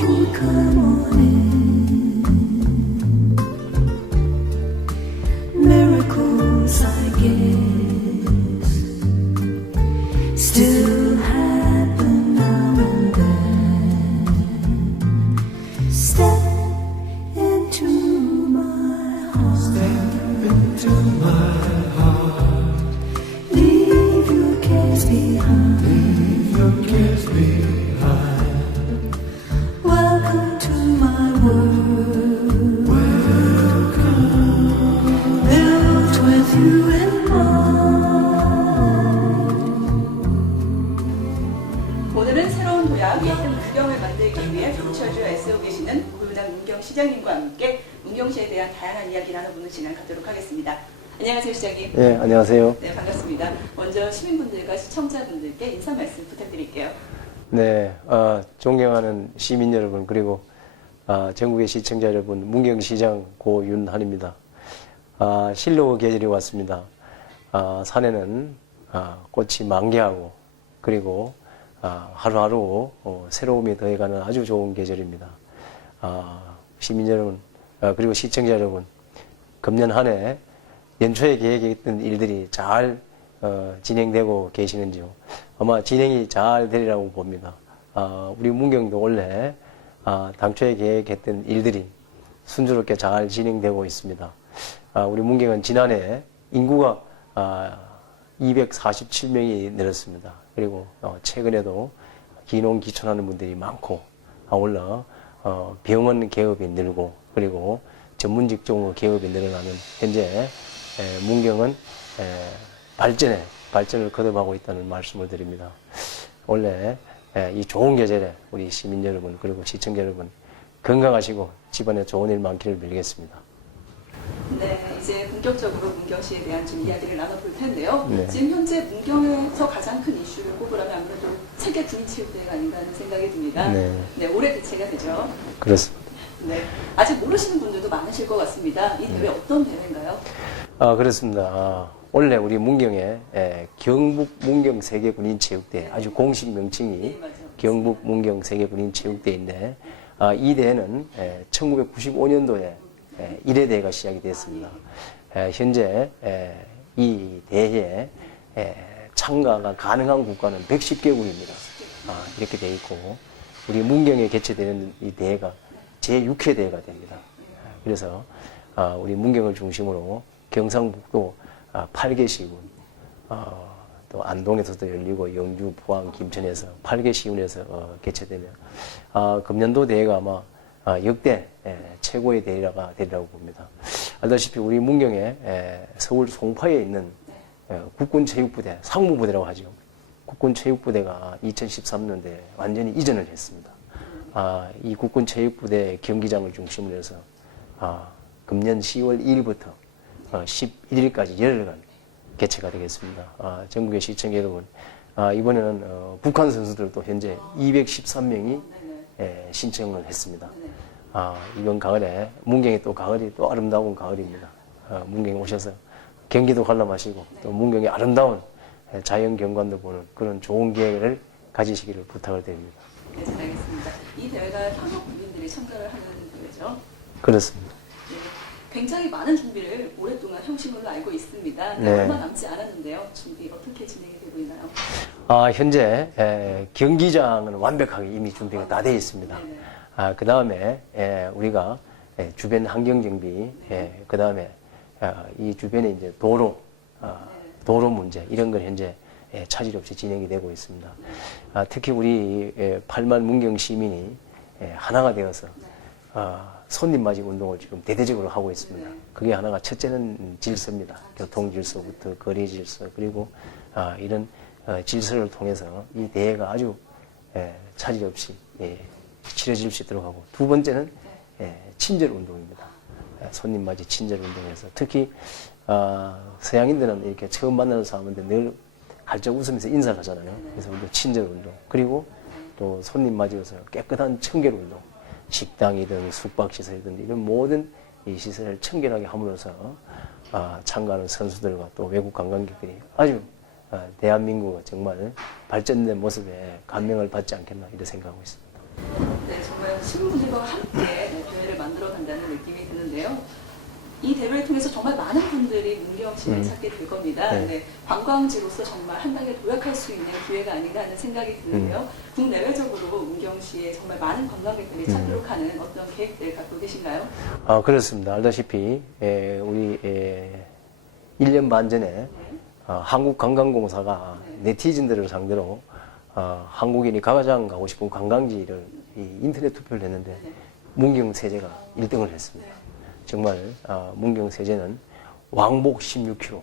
Yo clamoré. 갖도록 하겠습니다. 안녕하세요 시장님. 네, 안녕하세요. 네 반갑습니다. 먼저 시민분들과 시청자분들께 인사 말씀 부탁드릴게요. 네, 어, 존경하는 시민 여러분 그리고 아, 전국의 시청자 여러분, 문경시장 고윤한입니다. 아, 실로 계절이 왔습니다. 아, 산에는 아, 꽃이 만개하고 그리고 아, 하루하루 어, 새로움이 더해가는 아주 좋은 계절입니다. 아, 시민 여러분 아, 그리고 시청자 여러분, 금년 한 해 연초에 계획했던 일들이 잘 어, 진행되고 계시는지요? 아마 진행이 잘 되리라고 봅니다. 아, 우리 문경도 원래 아, 당초에 계획했던 일들이 순조롭게 잘 진행되고 있습니다. 아, 우리 문경은 지난해 인구가 아, 247명이 늘었습니다. 그리고 어, 최근에도 기농 기촌하는 분들이 많고 아울러 어, 병원 개업이 늘고 그리고 전문 직종의 개업이 늘어나는 현재 에, 문경은 에, 발전에 발전을 거듭하고 있다는 말씀을 드립니다. 원래 에, 이 좋은 계절에 우리 시민 여러분 그리고 시청자 여러분 건강하시고 집안에 좋은 일 많기를 빌겠습니다. 네, 이제 본격적으로 문경시에 대한 좀 이야기를 나눠볼 텐데요. 네. 지금 현재 문경에서 가장 큰 이슈를 꼽으라면 아무래도 세계 군인 체육대회가 아닌가 하는 생각이 듭니다. 네. 네, 올해 개최가 되죠. 그렇습니다. 네, 아직 모르시는 분들도 많으실 것 같습니다. 이 네. 대회 어떤 대회인가요? 아, 그렇습니다. 아, 원래 우리 문경에 에, 경북 문경 세계 군인 체육대 회 아주 공식 명칭이 네, 맞아요. 경북 문경 세계 군인 체육대회인데 아, 이 대회는 1995년도에 1회 대회가 시작이 됐습니다. 에, 현재 에, 이 대회에 에, 참가가 가능한 국가는 110개국입니다. 아, 이렇게 돼 있고 우리 문경에 개최되는 이 대회가 제6회 대회가 됩니다. 그래서 아, 우리 문경을 중심으로 경상북도 아, 8개 시군, 어, 또 안동에서도 열리고 영주, 포항, 김천에서 8개 시군에서 어, 개최되며 아, 금년도 대회가 아마 아, 역대 에, 최고의 대회가 되리라고 봅니다. 알다시피 우리 문경에 에, 서울 송파에 있는 에, 국군체육부대, 상무부대라고 하죠. 국군체육부대가 2013년도에 완전히 이전을 했습니다. 아, 이 국군 체육부대 경기장을 중심으로 해서 아, 금년 10월 2일부터 어, 11일까지 열흘간 개최가 되겠습니다. 아, 전국의 시청자 여러분, 아, 이번에는 어, 북한 선수들도 현재 213명이 예, 신청을 했습니다. 아, 이번 가을에 문경이 또 가을이 또 아름다운 가을입니다. 어, 문경에 오셔서 경기도 관람하시고 또 문경의 아름다운 예, 자연 경관도 보는 그런 좋은 기회를 가지시기를 부탁을 드립니다. 네, 잘 알겠습니다. 이 대회가 현역 군인들이 참가를 하는 대회죠. 그렇습니다. 네, 굉장히 많은 준비를 오랫동안 걸로 알고 있습니다. 네, 네. 얼마 남지 않았는데요. 준비 어떻게 진행이 되고 있나요? 아, 현재 에, 경기장은 완벽하게 이미 준비가 다 되어 있습니다. 네네. 아, 그 다음에 우리가 에, 주변 환경 정비, 그 다음에 이 주변에 이제 도로, 아, 도로 문제 이런 걸 현재 에, 차질 없이 진행이 되고 있습니다. 아, 특히 우리 에, 8만 문경 시민이 에, 하나가 되어서 아, 손님 맞이 운동을 지금 대대적으로 하고 있습니다. 그게 하나가 첫째는 질서입니다. 교통 질서부터 거리 질서 그리고 아, 이런 어, 질서를 통해서 이 대회가 아주 에, 차질 없이 예, 치러질 수 있도록 하고 두 번째는 예, 친절 운동입니다. 예, 손님 맞이 친절 운동에서 특히 아, 서양인들은 이렇게 처음 만나는 사람한테 늘 갈적 웃으면서 인사를 하잖아요. 그래서 우리도 친절 운동 그리고 또 손님 맞이어서 깨끗한 청결 운동 식당이든 숙박시설이든 이런 모든 이 시설을 청결하게 함으로써 아, 참가하는 선수들과 또 외국 관광객들이 아주 아, 대한민국의 정말 발전된 모습에 감명을 받지 않겠나 이렇게 생각하고 있습니다. 네, 정말 시민분들과 함께 네, 대회를 만들어 간다는 느낌이 드는데요. 이 대회를 통해서 정말 많은 분들이 문경시를 음. 찾게 될 겁니다. 네. 네, 관광지로서 정말 한 단계 도약할 수 있는 기회가 아닌가 하는 생각이 드는데요. 음. 국내외적으로 문경시에 정말 많은 관광객들이 찾도록 하는 어떤 계획들 갖고 계신가요? 아, 그렇습니다. 알다시피, 에, 우리, 에, 1년 반 전에, 어, 한국관광공사가 네 티즌들을 상대로, 어, 한국인이 가장 가고 싶은 관광지를 이 인터넷 투표를 했는데, 문경 세제가 1등을 했습니다. 정말, 어, 문경 세제는 왕복 16km.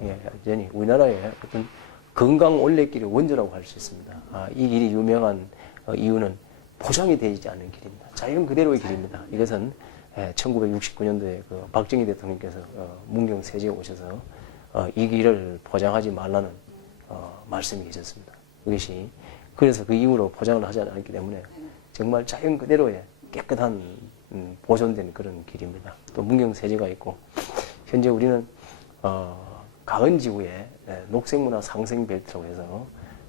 예, 완전히 우리나라의 어떤 건강 올레길의 원조라고 할 수 있습니다. 아, 이 길이 유명한 어, 이유는 포장이 되지 않은 길입니다. 자연 그대로의 길입니다. 이것은 1969년도에 그 박정희 대통령께서 어, 문경 세지에 오셔서 어, 이 길을 포장하지 말라는 어, 말씀이 계셨습니다. 그것이 그래서 그 이후로 포장을 하지 않았기 때문에 정말 자연 그대로의 깨끗한 음, 보존된 그런 길입니다. 또 문경 세제가 있고 현재 우리는 어, 가은 지구에 예, 녹색문화 상생 벨트라고 해서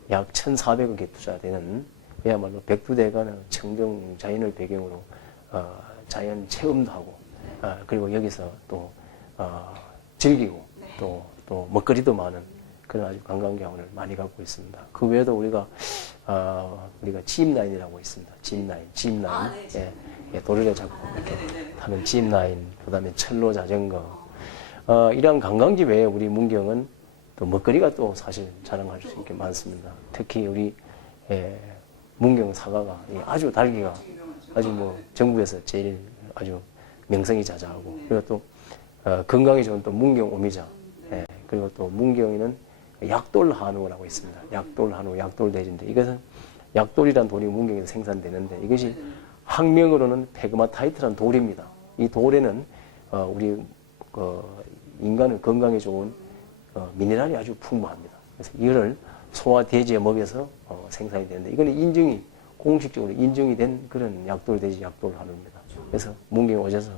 약 1,400억에 투자되는 그야말로 백두대간의 청정 자연을 배경으로 어, 자연 체험도 하고 어, 그리고 여기서 또 어, 즐기고 또, 또 먹거리도 많은 그런 아주 관광객을 많이 갖고 있습니다. 그 외에도 우리가 어, 우리가 짚라인이라고 있습니다. 짚라인, 짚라인, 아, 네, 예, 예, 도리를 잡고 이렇게. 타는 짚라인, 그다음에 철로 자전거. 어, 이러한 관광지 외에 우리 문경은 또 먹거리가 또 사실 자랑할 수 있게 많습니다. 특히 우리 예, 문경 사과가 이 아주 달기가 아주 뭐 전국에서 제일 아주 명성이 자자하고 그리고 또 어, 건강에 좋은 또 문경 오미자 예, 그리고 또 문경에는 약돌 한우라고 있습니다. 약돌 한우, 약돌 돼지인데 이것은 약돌이란 돌이 문경에서 생산되는데 이것이 학명으로는 페그마타이트란 돌입니다. 이 돌에는 어, 우리 그 인간의 건강에 좋은 어, 미네랄이 아주 풍부합니다. 그래서 이거를 소와 돼지에 먹여서 어, 생산이 되는데 이거는 인증이 공식적으로 인증이 된 그런 약돌 돼지 약돌 한우입니다. 그래서 문경에 오셔서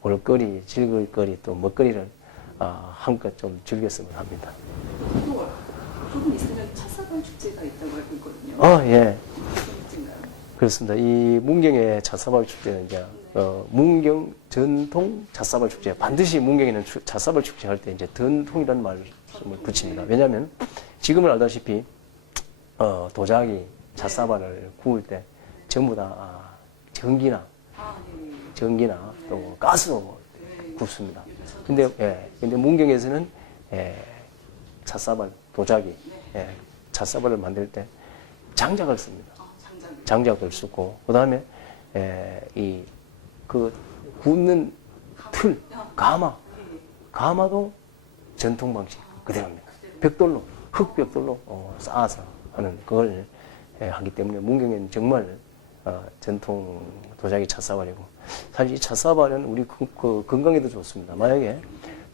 볼거리, 즐길거리 또 먹거리를 아, 한껏 좀 즐겼으면 합니다. 또 조금 있으면 차사발 축제가 있다고 알고 있거든요. 아 예. 그렇습니다. 이 문경의 잣사발 축제는 이제 어, 문경 전통 잣사발 축제 반드시 문경에는 추- 잣사발 축제 할 때 이제 전통이라는 말씀을 붙입니다. 왜냐하면 지금은 알다시피 어, 도자기 잣사발을 구울 때 전부 다 아, 전기나. 전기나 또 가스로 네. 굽습니다. 근데 예, 근데 문경에서는 예, 잣사발 도자기 예, 잣사발을 만들 때 장작을 씁니다. 아, 장작. 장작을 쓰고 그다음에 이 그 굽는 틀 가마 네. 가마도 전통 방식 그대로입니다. 벽돌로 흙 벽돌로 어, 쌓아서 하는 그걸 예, 하기 때문에 문경에는 정말 어, 전통 도자기 찻사발이고 사실 이 찻사발은 우리 그, 그 건강에도 좋습니다. 만약에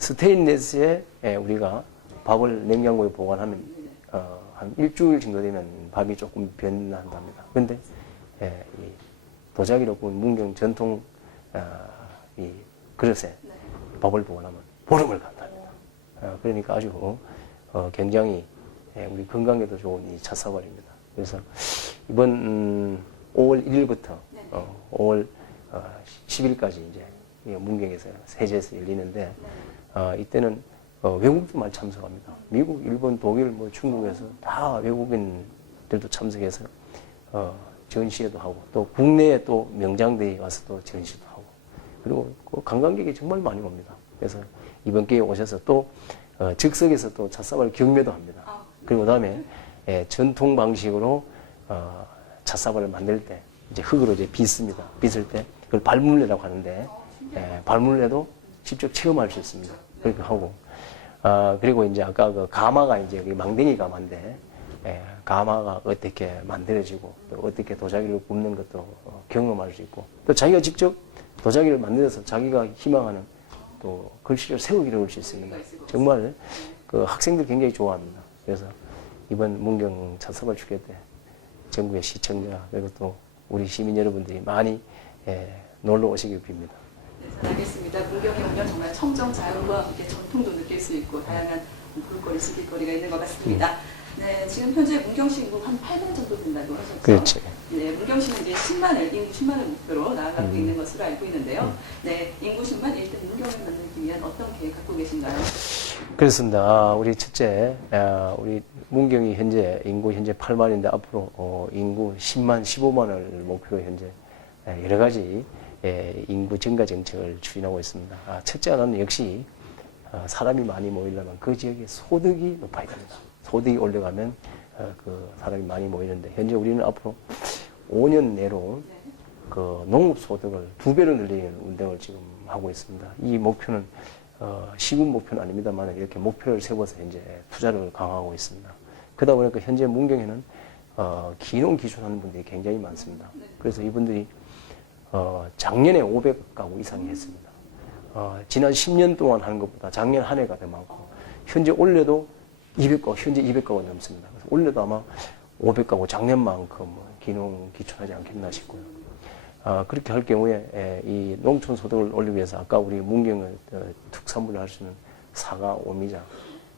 스테인레스에 예, 우리가 밥을 냉장고에 보관하면 어, 한 일주일 정도 되면 밥이 조금 변한답니다. 그런데 예, 이 도자기로 구운 문경 전통 어, 이 그릇에 밥을 보관하면 보름을 간답니다. 어, 그러니까 아주 어, 굉장히 예, 우리 건강에도 좋은 이 찻사발입니다. 그래서 이번 음, 5월 1일부터 어, 5월 어, 10일까지 이제 이 문경에서 세제에서 열리는데 어, 이때는 어, 외국도 많이 참석합니다. 미국, 일본, 독일, 뭐 중국에서 다 외국인들도 참석해서 어, 전시회도 하고 또 국내에 또 명장들이 와서 또 전시도 하고 그리고 그 관광객이 정말 많이 옵니다. 그래서 이번 기회에 오셔서 또 어, 즉석에서 또 찻사발 경매도 합니다. 아, 그리고 그다음에 예, 전통 방식으로 어, 찻사발을 만들 때 이제 흙으로 이제 빚습니다. 빚을 때 그걸 발물레라고 하는데 예, 발물레도 직접 체험할 수 있습니다. 그렇게 하고 아 그리고 이제 아까 그 가마가 이제 그 망댕이 가마인데 예, 가마가 어떻게 만들어지고 또 어떻게 도자기를 굽는 것도 어, 경험할 수 있고 또 자기가 직접 도자기를 만들어서 자기가 희망하는 또 글씨를 세우기를 할수 있습니다. 정말 그 학생들 굉장히 좋아합니다. 그래서 이번 문경 찻사발 축제 때 전국의 시청자 그리고 또 우리 시민 여러분들이 많이 예, 놀러 오시길 빕니다. 알겠습니다. 오면 정말 청정 자연과 함께 전통도 느낄 수 있고 다양한 볼거리, 즐길거리가 있는 것 같습니다. 네, 지금 현재 문경시 인구 한 8만 정도 된다고 하셨죠? 그렇지. 네, 문경시는 이제 10만을, 인구 10만을 목표로 나아가고 음. 있는 것으로 알고 있는데요. 네, 인구 10만 일단 문경을 만들기 위한 어떤 계획 갖고 계신가요? 그렇습니다. 아, 우리 첫째, 아, 우리 문경이 현재 인구 현재 8만인데 앞으로 어, 인구 10만, 15만을 목표로 현재 예, 여러 가지 예, 인구 증가 정책을 추진하고 있습니다. 아, 첫째 하나는 역시 어, 사람이 많이 모이려면 그 지역의 소득이 높아야 됩니다. 소득이 올라가면 어, 그 사람이 많이 모이는데 현재 우리는 앞으로 5년 내로 네. 그 농업 소득을 두 배로 늘리는 운동을 지금 하고 있습니다. 이 목표는 어, 시군 목표는 아닙니다만 이렇게 목표를 세워서 이제 투자를 강화하고 있습니다. 그러다 보니까 현재 문경에는 어, 기농 기촌하는 분들이 굉장히 많습니다. 그래서 이분들이 어, 작년에 500가구 이상이 했습니다. 어, 지난 10년 동안 하는 것보다 작년 한 해가 더 많고 현재 올해도 200가구, 현재 200가구 넘습니다. 그래서 올해도 아마 500가구 작년만큼 뭐 기농 기촌하지 않겠나 싶고요. 아, 그렇게 할 경우에 에, 이 농촌 소득을 올리기 위해서 아까 우리 문경을 어, 특산물을 할수 있는 사과, 오미자,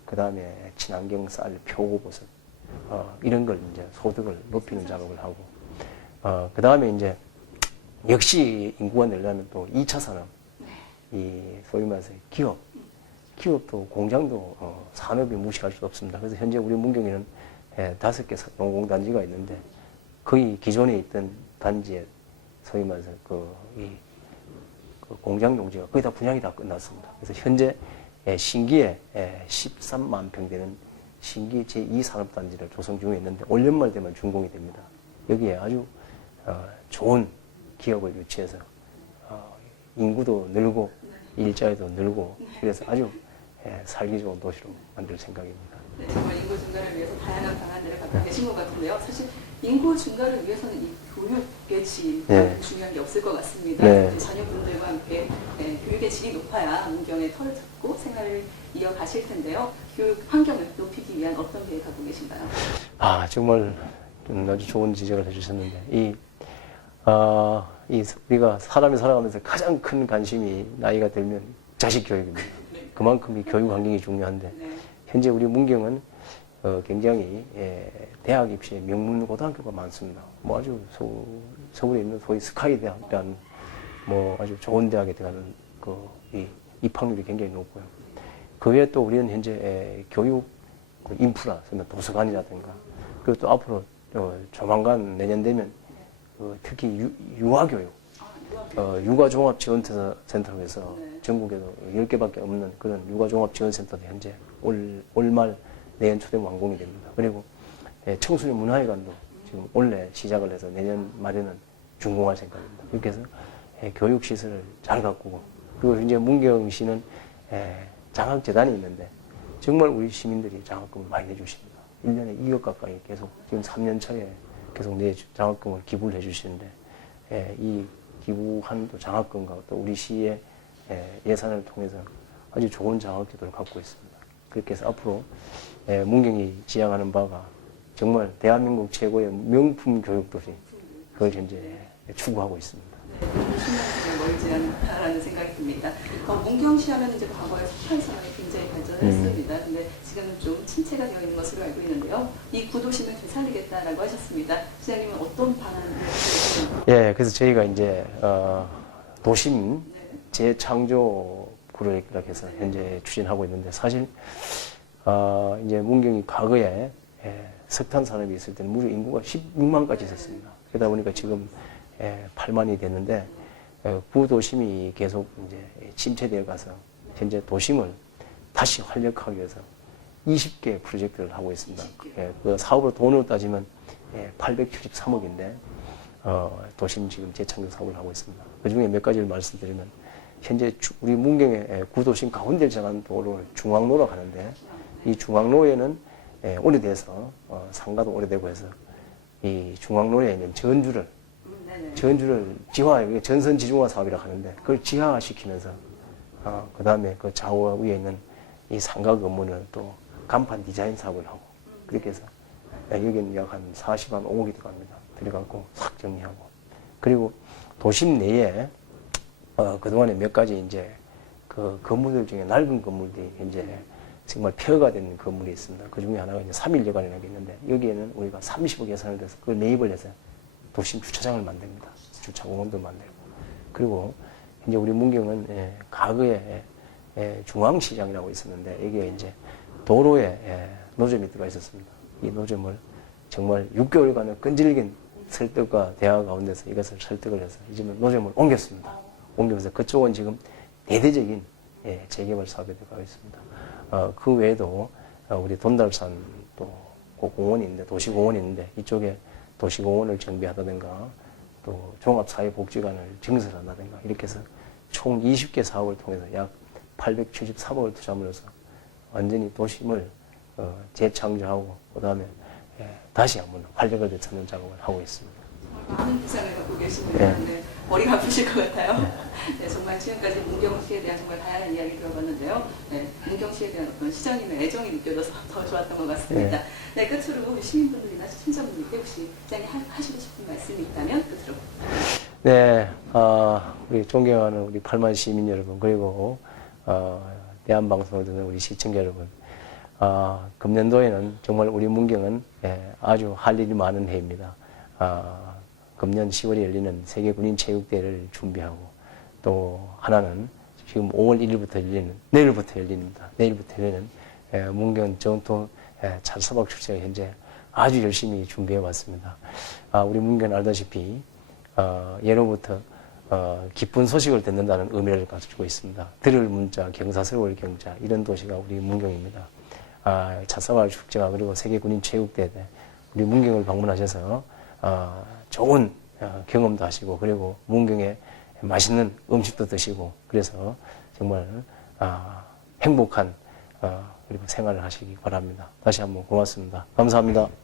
그 다음에 친환경 쌀, 표고버섯 어, 이런 걸 이제 소득을 높이는 작업을 하고 어, 그 다음에 이제 역시 인구가 늘려면 또 2차 산업 이 소위 말해서 기업 기업도 공장도 어, 산업이 무시할 수 없습니다. 그래서 현재 우리 문경에는 예, 다섯 개 농공 단지가 있는데 거의 기존에 있던 단지에 소위 말해서 그, 이, 그 공장 용지가 거의 다 분양이 다 끝났습니다. 그래서 현재 예, 신기에 예, 13만 평 되는 신기 제2 산업단지를 조성 중에 있는데 올 연말 되면 준공이 됩니다. 여기에 아주 어, 좋은 기업을 유치해서 어, 인구도 늘고 일자리도 늘고 그래서 아주 예, 살기 좋은 도시로 만들 생각입니다. 네, 정말 인구 증가를 위해서 다양한 방안들을 갖고 계신 것 같은데요. 사실 인구 증가를 위해서는 이 교육의 질이 네. 중요한 게 없을 것 같습니다. 네. 자녀분들과 함께 네, 교육의 질이 높아야 문경의 털을 잡고 생활을 이어가실 텐데요. 교육 환경을 높이기 위한 어떤 계획 갖고 계신가요? 아 정말 좀 아주 좋은 지적을 해주셨는데 이, 아, 이 우리가 사람이 살아가면서 가장 큰 관심이 나이가 들면 자식 교육입니다. 그만큼 이 교육 환경이 중요한데 네. 현재 우리 문경은 어, 굉장히 예, 대학 입시에 명문 고등학교가 많습니다. 뭐 아주 서, 서울에 있는 소위 스카이 대학이라는 뭐 아주 좋은 대학에 들어가는 그 이, 입학률이 굉장히 높고요. 그 외에 또 우리는 현재 에, 교육 그 인프라, 도서관이라든가 그리고 또 앞으로 어, 조만간 내년 되면 그 특히 유, 유아교육, 아, 유학 어, 육아종합지원센터로 해서 네. 전국에도 10개밖에 없는 그런 육아종합지원센터도 현재 올, 올말 내년 초에 완공이 됩니다. 그리고 예, 청소년 문화회관도 지금 올해 시작을 해서 내년 말에는 준공할 생각입니다. 그렇게 해서 예, 교육시설을 잘 가꾸고 그리고 이제 문경시는 예, 장학재단이 있는데 정말 우리 시민들이 장학금을 많이 내주십니다. 1년에 2억 가까이 계속 지금 3년 차에 계속 내 장학금을 기부를 해주시는데 예, 이 기부한 또 장학금과 또 우리 시의 예, 예산을 통해서 아주 좋은 장학제도를 갖고 있습니다. 그렇게 해서 앞으로 예, 문경이 지향하는 바가 정말 대한민국 최고의 명품 교육 도시 그걸 현재 추구하고 있습니다. 네, 10년 전에 멀지 않다라는 생각이 듭니다. 어, 문경시 하면 이제 과거에 석탄 산업이 굉장히 발전을 음. 했습니다. 근데 지금은 좀 침체가 되어 있는 것으로 알고 있는데요. 이 구도심을 되살리겠다라고 하셨습니다. 시장님은 어떤 방안을 가지고 예, 그래서 저희가 이제 어, 도심 네. 재창조 프로젝트라고 해서 현재 추진하고 있는데 사실 어, 이제 문경이 과거에 예, 석탄 산업이 있을 때는 무려 인구가 16만까지 있었습니다. 그러다 보니까 지금 예, 8만이 됐는데 어, 구도심이 계속 이제 침체되어 가서 현재 도심을 다시 활력하기 위해서 20개 프로젝트를 하고 있습니다. 예, 그 사업으로 돈으로 따지면 예, 873억인데 어, 도심 지금 재창조 사업을 하고 있습니다. 그 중에 몇 가지를 말씀드리면 현재 주- 우리 문경의 예, 구도심 가운데를 지나가는 도로를 중앙로로 가는데 이 중앙로에는 예, 오래돼서 어, 상가도 오래되고 해서 이 중앙로에 있는 전주를. 전주를 지화, 전선 지중화 사업이라고 하는데 그걸 지하화시키면서 어, 그 다음에 그 좌우 위에 있는 이 상가 건물을 또 간판 디자인 사업을 하고 그렇게 해서 예, 여기는 약 한 40만 5억이 들어갑니다. 들어가고 싹 정리하고 그리고 도심 내에 어, 그동안에 몇 가지 이제 그 건물들 중에 낡은 건물들이 이제 정말 폐허가 된 건물이 있습니다. 그 중에 하나가 이제 3일여관이라고 있는데 여기에는 우리가 30억 예산을 들여서 그걸 매입을 해서 도심 주차장을 만듭니다. 주차 공원도 만들고. 그리고 이제 우리 문경은 예, 과거에 예, 중앙시장이라고 있었는데 여기에 이제 도로에 예, 노점이 들어가 있었습니다. 이 노점을 정말 6개월간의 끈질긴 설득과 대화 가운데서 이것을 설득을 해서 이제는 노점을 옮겼습니다. 옮기면서 그쪽은 지금 대대적인 예, 재개발 사업에 들어가 있습니다. 어, 그 외에도 어, 우리 돈달산 또그 공원이 있는데 도시공원이 있는데 이쪽에 도시공원을 정비하다든가 또 종합사회복지관을 증설한다든가 이렇게 해서 총 20개 사업을 통해서 약 873억을 투자함으로써 완전히 도심을 어, 재창조하고 그다음에 예, 다시 한번 활력을 되찾는 작업을 하고 있습니다. 많은 부상을 갖고 계시네요. 네. 네. 머리가 아프실 것 같아요. 네, 정말 지금까지 문경시에 대한 정말 다양한 이야기 들어봤는데요. 네, 문경시에 대한 어떤 시장님의 애정이 느껴져서 더 좋았던 것 같습니다. 네, 끝으로 우리 시민분들이나 시청자분들께 혹시 시장님 하- 하시고 싶은 말씀이 있다면 끝으로. 네, 어, 우리 존경하는 우리 8만 시민 여러분 그리고 어, 대한방송을 듣는 우리 시청자 여러분, 어, 금년도에는 정말 우리 문경은 예, 아주 할 일이 많은 해입니다. 어, 금년 10월에 열리는 세계 군인 체육대회를 준비하고 또 하나는 지금 5월 1일부터 열리는 내일부터 열립니다. 내일부터 열리는 예, 문경 전통 예, 찰사박 축제가 현재 아주 열심히 준비해 왔습니다. 아, 우리 문경 알다시피 어, 예로부터 어, 기쁜 소식을 듣는다는 의미를 가지고 있습니다. 들을 문자, 경사스러울 경자 이런 도시가 우리 문경입니다. 아, 차사발 축제가 그리고 세계군인 체육대회 우리 문경을 방문하셔서 어, 좋은 어, 경험도 하시고 그리고 문경에 맛있는 음식도 드시고 그래서 정말 아, 행복한 어, 그리고 생활을 하시기 바랍니다. 다시 한번 고맙습니다. 감사합니다.